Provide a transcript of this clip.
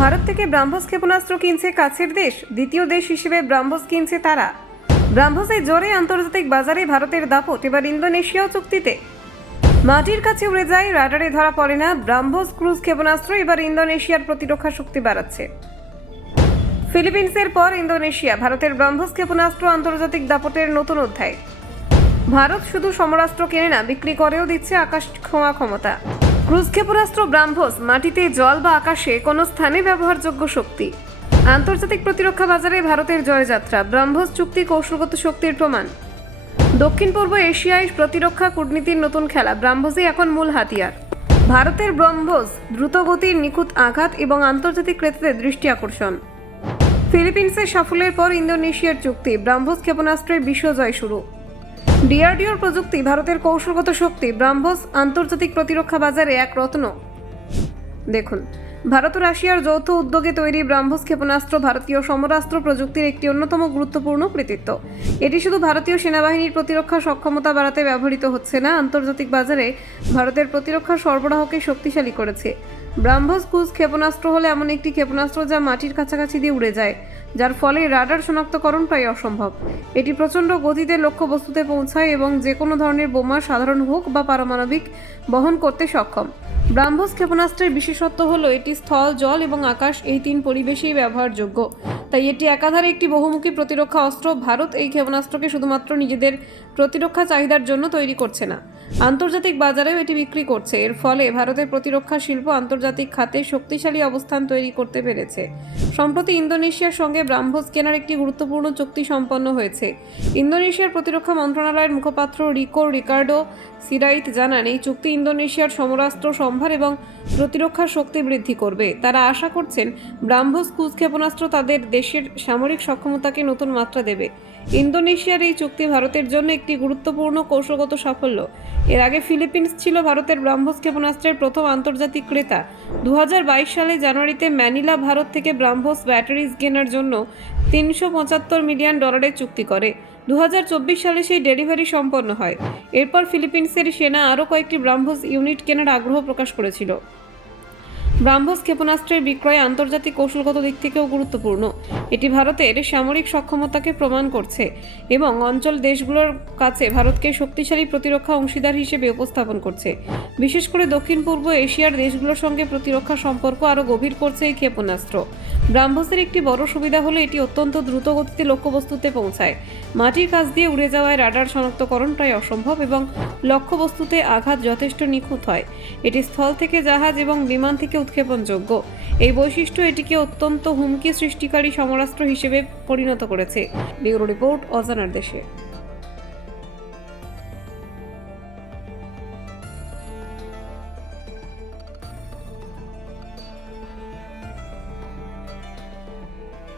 ভারত থেকে ব্রাহ্মস ক্ষেপণাস্ত্র কিনছে কাছের দেশ। দ্বিতীয় দেশ হিসেবে ব্রাহ্মস কিনছে তারা। ব্রাহ্মসের জোরে আন্তর্জাতিক বাজারে ভারতের দাপট। এবার ইন্দোনেশিয়াও চুক্তিতে। মাটির কাছে উড়ে যায়, রাডারে ধরা পড়ে না ব্রাহ্মস ক্রুজ ক্ষেপণাস্ত্র এবার ইন্দোনেশিয়ার প্রতিরক্ষা শক্তি বাড়াচ্ছে। ফিলিপিন্সের পর ইন্দোনেশিয়া ভারতের ব্রাহ্মস ক্ষেপণাস্ত্র আন্তর্জাতিক দাপটের নতুন অধ্যায়। ভারত শুধু সমরাস্ত্র কেনে না, বিক্রি করেও দিচ্ছে আকাশ ছোঁয়া ক্ষমতা। ক্রুজ ক্ষেপণাস্ত্র ব্রাহ্মস মাটিতে, জল বা আকাশে কোনো স্থানে ব্যবহারযোগ্য শক্তি। আন্তর্জাতিক প্রতিরক্ষা বাজারে ভারতের জয়যাত্রা। ব্রাহ্মস চুক্তি কৌশলগত শক্তির প্রমাণ। দক্ষিণ পূর্ব এশিয়ায় প্রতিরক্ষা কূটনীতির নতুন খেলা। ব্রাহ্মসই এখন মূল হাতিয়ার। ভারতের ব্রাহ্মস দ্রুতগতির নিখুঁত আঘাত এবং আন্তর্জাতিক ক্রেতাদের দৃষ্টি আকর্ষণ। ফিলিপিন্সের সাফল্যের পর ইন্দোনেশিয়ার চুক্তি। ব্রাহ্মস ক্ষেপণাস্ত্রের বিশ্বজয় শুরু। ডিআরডিওর প্রযুক্তি, ভারতের কৌশলগত শক্তি। ব্রাহ্মস আন্তর্জাতিক প্রতিরক্ষা বাজারে এক রত্ন। দেখুন, ভারত ও রাশিয়ার যৌথ উদ্যোগে তৈরি ব্রাহ্মস ক্ষেপণাস্ত্র ভারতীয় সমরাস্ত্র প্রযুক্তির একটি অন্যতম গুরুত্বপূর্ণ কৃতিত্ব। এটি শুধু ভারতীয় সেনাবাহিনীর প্রতিরক্ষা সক্ষমতা বাড়াতে ব্যবহৃত হচ্ছে না, আন্তর্জাতিক বাজারে ভারতের প্রতিরক্ষা সরবরাহকে শক্তিশালী করেছে। ব্রাহ্মস ক্রুজ ক্ষেপণাস্ত্র হলো এমন একটি ক্ষেপণাস্ত্র যা মাটির কাছাকাছি দিয়ে উড়ে যায়, যার ফলে রাডার শনাক্তকরণ প্রায় অসম্ভব। এটি প্রচণ্ড গতিতে লক্ষ্যবস্তুতে পৌঁছায় এবং যে কোনো ধরনের বোমা, সাধারণ হোক বা পারমাণবিক, বহন করতে সক্ষম। ব্রাহ্মস ক্ষেপণাস্ত্রের বিশেষত্ব হলো এটি স্থল, জল এবং আকাশ এই তিন পরিবেশেই ব্যবহারযোগ্য। তাই এটি একাধারে একটি বহুমুখী প্রতিরক্ষা অস্ত্র। ভারত এই ক্ষেপণাস্ত্রকে শুধুমাত্র নিজেদের প্রতিরক্ষা চাহিদার জন্য তৈরি করছে না, আন্তর্জাতিক বাজারেও এটি বিক্রি করছে। এর ফলে ভারতের প্রতিরক্ষা শিল্প আন্তর্জাতিক খাতে শক্তিশালী অবস্থান তৈরি করতে পেরেছে। সম্প্রতি ইন্দোনেশিয়ার সঙ্গে ব্রাহ্মস কেনার একটি গুরুত্বপূর্ণ চুক্তি সম্পন্ন হয়েছে। ইন্দোনেশিয়ার প্রতিরক্ষা মন্ত্রণালয়ের মুখপাত্র রিকার্ডো সিরাইত জানান, এই চুক্তি ইন্দোনেশিয়ার সমরাস্ত্র সম্ভার এবং প্রতিরক্ষা শক্তি বৃদ্ধি করবে। তারা আশা করছেন ব্রাহ্মস ক্রুজ ক্ষেপণাস্ত্র তাদের দেশের সামরিক সক্ষমতাকে নতুন মাত্রা দেবে। ইন্দোনেশিয়ার এই চুক্তি ভারতের জন্য একটি গুরুত্বপূর্ণ কৌশলগত সাফল্য। এর আগে ফিলিপিন্স ছিল ভারতের ব্রাহ্মস ক্ষেপণাস্ত্রের প্রথম আন্তর্জাতিক ক্রেতা। 2022 সালে জানুয়ারিতে ম্যানিলা ভারত থেকে ব্রাহ্মস ব্যাটারিজ কেনার জন্য $375 মিলিয়ন চুক্তি করে। 2024 সালে সেই ডেলিভারি সম্পন্ন হয়। এরপর ফিলিপিন্সের সেনা আরও কয়েকটি ব্রাহ্মস ইউনিট কেনার আগ্রহ প্রকাশ করেছিল। ব্রাহ্মস ক্ষেপণাস্ত্রের বিক্রয় আন্তর্জাতিক কৌশলগত দিক থেকেও গুরুত্বপূর্ণ। এটি ভারতের সামরিক সক্ষমতাকে প্রমাণ করছে এবং অঞ্চল দেশগুলোর কাছে ভারতকে শক্তিশালী প্রতিরক্ষা অংশীদার হিসেবে উপস্থাপন করছে। বিশেষ করে দক্ষিণ পূর্ব এশিয়ার দেশগুলোর সঙ্গে প্রতিরক্ষা সম্পর্ক আরও গভীর করছে এই ক্ষেপণাস্ত্র। ব্রাহ্মসের একটি বড় সুবিধা হলো এটি অত্যন্ত দ্রুত গতিতে লক্ষ্যবস্তুতে পৌঁছায়। মাটির কাছ দিয়ে উড়ে যাওয়ায় রাডার শনাক্তকরণ প্রায় অসম্ভব এবং লক্ষ্যবস্তুতে আঘাত যথেষ্ট নিখুঁত হয়। এটি স্থল থেকে জাহাজ এবং বিমান থেকে উৎক্ষেপণযোগ্য। এই বৈশিষ্ট্য এটিকে অত্যন্ত হুমকি সৃষ্টিকারী সমরাস্ত্র হিসেবে পরিণত করেছে। ব্যুরো রিপোর্ট, অজানার দেশে।